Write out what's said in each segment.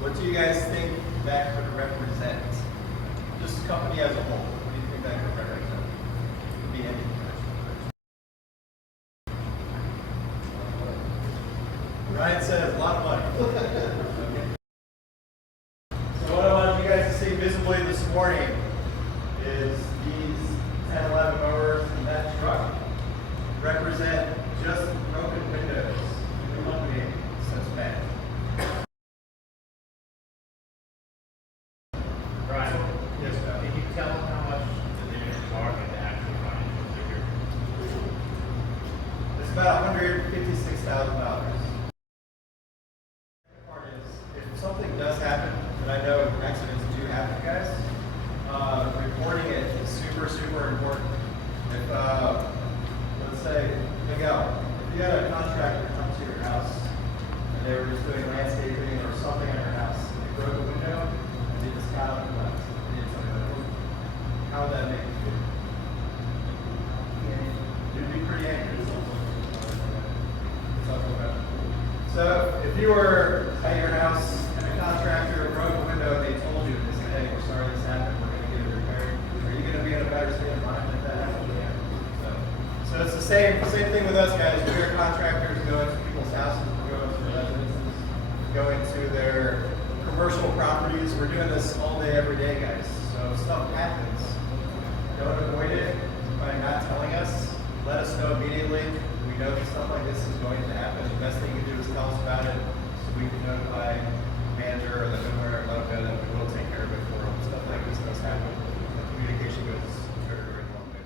What do you guys think that could represent? Just the company as a whole. What do you think that could represent? It could be anything. Ryan says a lot of money. Okay. So what I wanted you guys to see visibly this morning is these 10, 11 mowers and that truck represent just broken windows in the company since May. Right. Yes, can you tell them how much the damages are in the actual financial figure? It's about $156,000. The part is, if something does happen, and I know accidents do happen, guys, reporting it is super, super important. If, let's say, Miguel, if you had a contractor come to your house and they were just doing landscaping or something in your house, and they broke a window and they just got up and left, and did something like that, how would that make you feel? You'd be pretty angry. So if you were at your house and a contractor broke a window and they told you, they said, hey, we're sorry this happened, we're going to get it repaired, are you going to be in a better state of mind if that happens again? So it's the same thing with us guys. We're contractors going to people's houses, we're going to their residences, going to their commercial properties. We're doing this all day, every day, guys. So if stuff happens, don't avoid it by not telling us. Let us know immediately. We know that stuff like this is going to happen. The best thing you can do is tell us about it so we can notify the manager or the homeowner and let them know that we will take care of it for them. Stuff like this does happen. The communication goes very, very long way.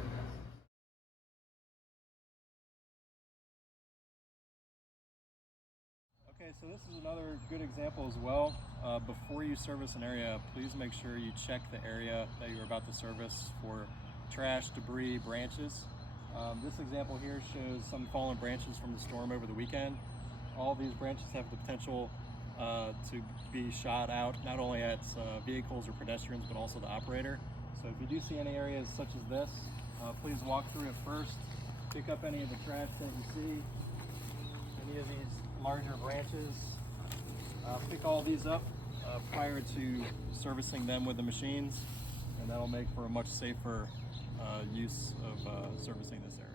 Okay, so this is another good example as well. Before you service an area, please make sure you check the area that you're about to service for trash, debris, branches. This example here shows some fallen branches from the storm over the weekend. All these branches have the potential to be shot out, not only at vehicles or pedestrians, but also the operator. So if you do see any areas such as this, please walk through it first, pick up any of the trash that you see, any of these larger branches, pick all these up prior to servicing them with the machines, and that'll make for a much safer use of servicing this area.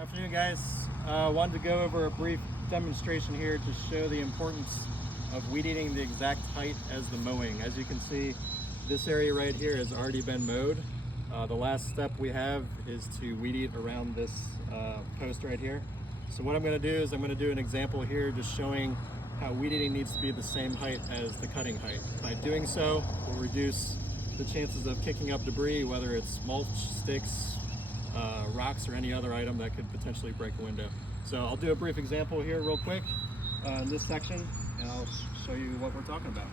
Afternoon, guys. Wanted to go over a brief demonstration here to show the importance of weed eating the exact height as the mowing. As you can see, this area right here has already been mowed. The last step we have is to weed eat around this post right here. So what I'm going to do is I'm going to do an example here just showing how weed eating needs to be the same height as the cutting height. By doing so, we'll reduce the chances of kicking up debris, whether it's mulch, sticks, rocks, or any other item that could potentially break a window. So I'll do a brief example here real quick in this section, and I'll show you what we're talking about.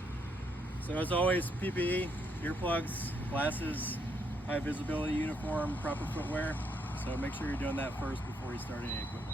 So as always, PPE, earplugs, glasses, high visibility uniform, proper footwear. So make sure you're doing that first before you start any equipment.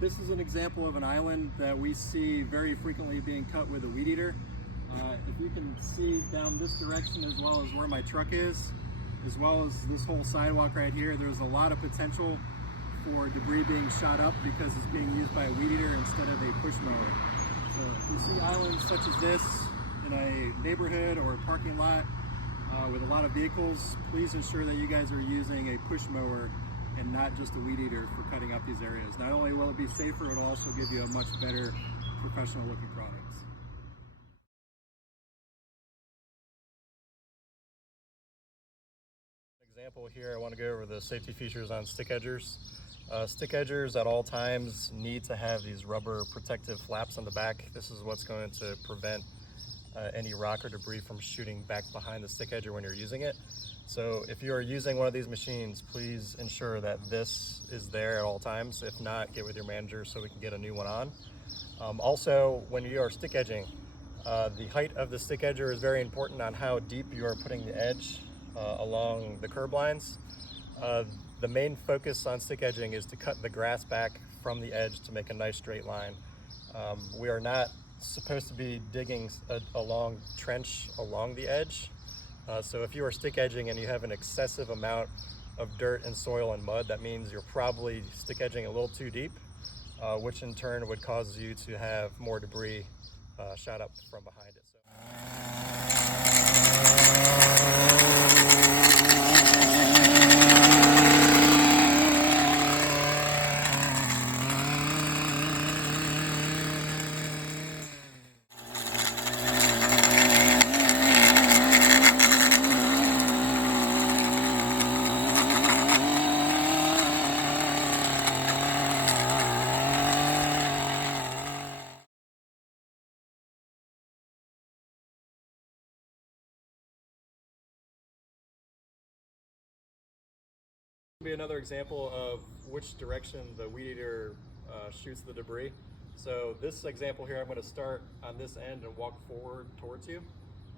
This is an example of an island that we see very frequently being cut with a weed eater. If you can see down this direction as well as where my truck is, as well as this whole sidewalk right here, there's a lot of potential for debris being shot up because it's being used by a weed eater instead of a push mower. So if you see islands such as this in a neighborhood or a parking lot with a lot of vehicles, please ensure that you guys are using a push mower and not just a weed eater for cutting up these areas. Not only will it be safer, it'll also give you a much better professional looking product. Example here, I want to go over the safety features on stick edgers. Stick edgers at all times need to have these rubber protective flaps on the back. This is what's going to prevent any rock or debris from shooting back behind the stick edger when you're using it. So if you are using one of these machines, please ensure that this is there at all times. If not, get with your manager so we can get a new one on. Also, when you are stick edging, the height of the stick edger is very important on how deep you are putting the edge along the curb lines. The main focus on stick edging is to cut the grass back from the edge to make a nice straight line. We are not supposed to be digging a long trench along the edge. So if you are stick edging and you have an excessive amount of dirt and soil and mud, that means you're probably stick edging a little too deep, which in turn would cause you to have more debris shot up from behind it. Be another example of which direction the weed eater shoots the debris. So this example here, I'm going to start on this end and walk forward towards you,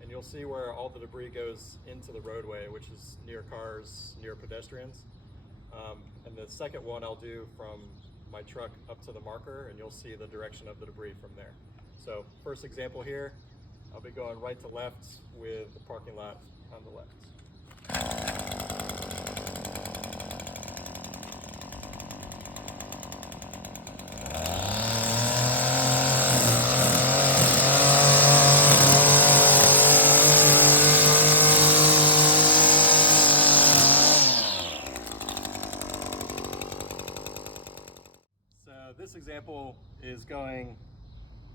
and you'll see where all the debris goes into the roadway, which is near cars, near pedestrians. And the second one I'll do from my truck up to the marker, and you'll see the direction of the debris from there. So first example here, I'll be going right to left with the parking lot on the left. This example is going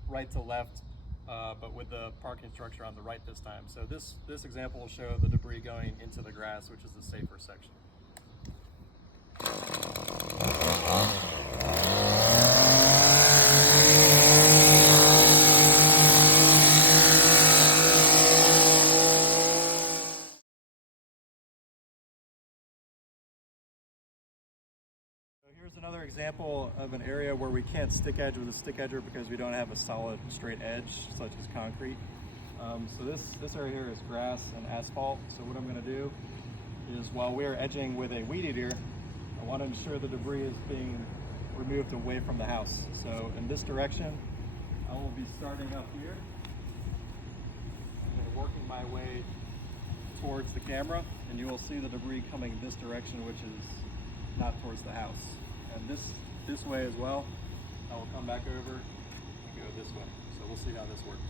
right to left, but with the parking structure on the right this time. So this example will show the debris going into the grass, which is the safer section. Here's another example of an area where we can't stick edge with a stick edger because we don't have a solid straight edge, such as concrete. So this area here is grass and asphalt. So what I'm going to do is, while we're edging with a weed eater, I want to ensure the debris is being removed away from the house. So in this direction, I will be starting up here and working my way towards the camera, and you will see the debris coming this direction, which is not towards the house. And this way as well, I will come back over and go this way. So we'll see how this works.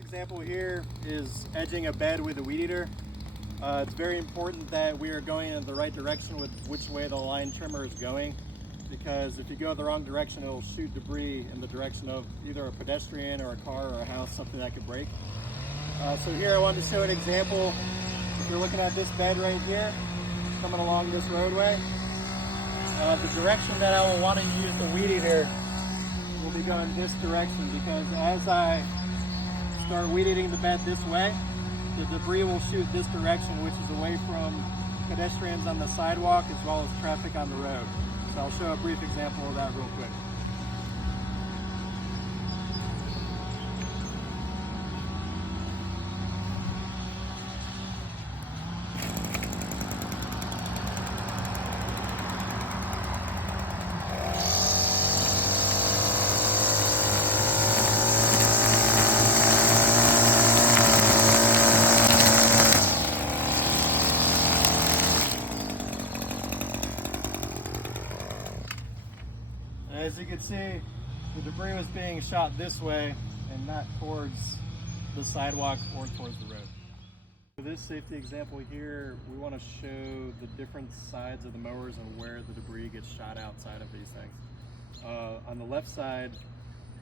Example here is edging a bed with a weed eater. It's very important that we are going in the right direction with which way the line trimmer is going, because if you go the wrong direction, it'll shoot debris in the direction of either a pedestrian or a car or a house, something that could break. So here I wanted to show an example. If you're looking at this bed right here, coming along this roadway, the direction that I will want to use the weed eater will be going this direction, because as I start weed eating the bed this way, the debris will shoot this direction, which is away from pedestrians on the sidewalk as well as traffic on the road. So I'll show a brief example of that real quick. can see, the debris was being shot this way and not towards the sidewalk or towards the road. For this safety example here, we want to show the different sides of the mowers and where the debris gets shot outside of these things. On the left side,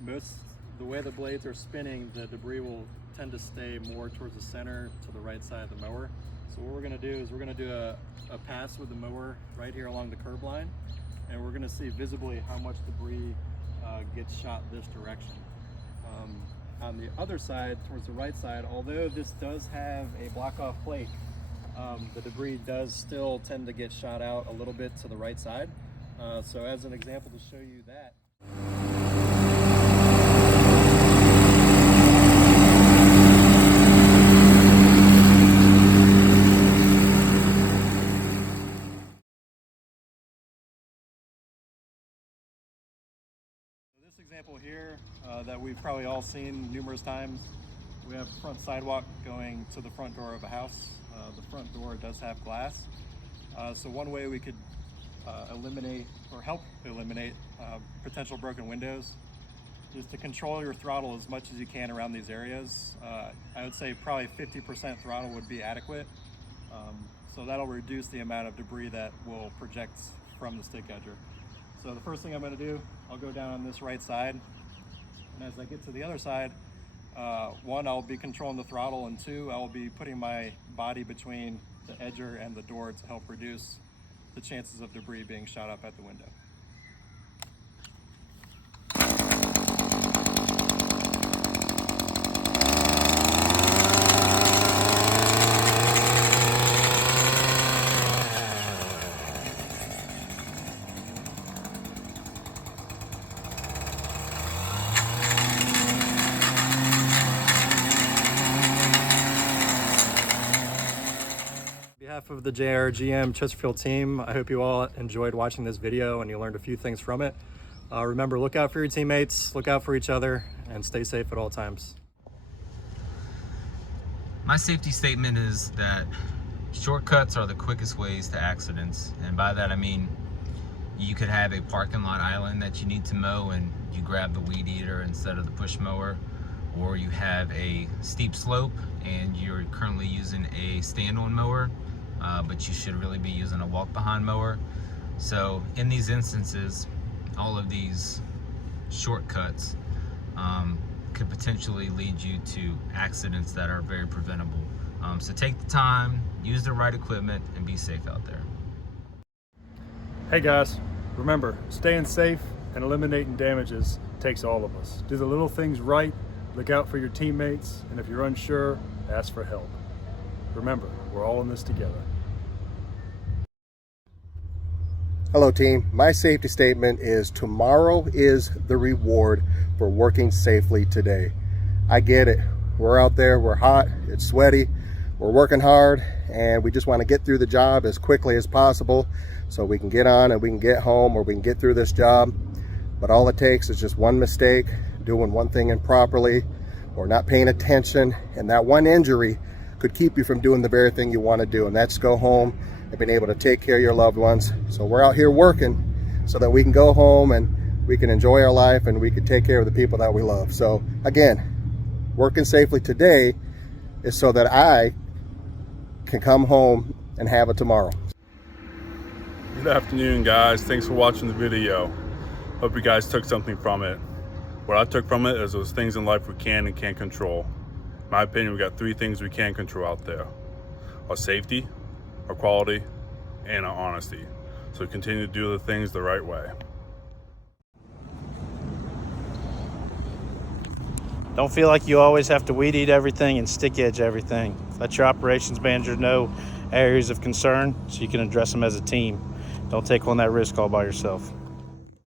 the way the blades are spinning, the debris will tend to stay more towards the center to the right side of the mower. So what we're going to do is we're going to do a pass with the mower right here along the curb line, and we're going to see visibly how much debris gets shot this direction. On the other side, towards the right side, although this does have a block-off plate, the debris does still tend to get shot out a little bit to the right side. So as an example to show you that. This example here that we've probably all seen numerous times, we have front sidewalk going to the front door of a house. The front door does have glass. So one way we could eliminate or help eliminate potential broken windows is to control your throttle as much as you can around these areas. I would say probably 50% throttle would be adequate. So that'll reduce the amount of debris that will project from the stick edger. So the first thing I'm going to do, I'll go down on this right side, and as I get to the other side, one, I'll be controlling the throttle, and two, I'll be putting my body between the edger and the door to help reduce the chances of debris being shot up at the window. On behalf of the JRGM Chesterfield team, I hope you all enjoyed watching this video and you learned a few things from it. Remember, look out for your teammates, look out for each other, and stay safe at all times. My safety statement is that shortcuts are the quickest ways to accidents. And by that I mean you could have a parking lot island that you need to mow and you grab the weed eater instead of the push mower, or you have a steep slope and you're currently using a stand-on mower, but you should really be using a walk-behind mower. So in these instances, all of these shortcuts could potentially lead you to accidents that are very preventable. So take the time, use the right equipment, and be safe out there. Hey guys, remember, staying safe and eliminating damages takes all of us. Do the little things right, look out for your teammates, and if you're unsure, ask for help. Remember, we're all in this together. Hello team, my safety statement is tomorrow is the reward for working safely today. I get it, we're out there, we're hot, it's sweaty, we're working hard, and we just want to get through the job as quickly as possible so we can get on and we can get home, or we can get through this job. But all it takes is just one mistake, doing one thing improperly, or not paying attention, and that one injury could keep you from doing the very thing you want to do, and that's go home and being able to take care of your loved ones. So we're out here working so that we can go home and we can enjoy our life and we can take care of the people that we love. So again, working safely today is so that I can come home and have it tomorrow. Good afternoon guys, thanks for watching the video. Hope you guys took something from it. What I took from it is those things in life we can and can't control. In my opinion, we got three things we can control out there: our safety, our quality, and our honesty. So continue to do the things the right way. Don't feel like you always have to weed eat everything and stick edge everything. Let your operations manager know areas of concern so you can address them as a team. Don't take on that risk all by yourself.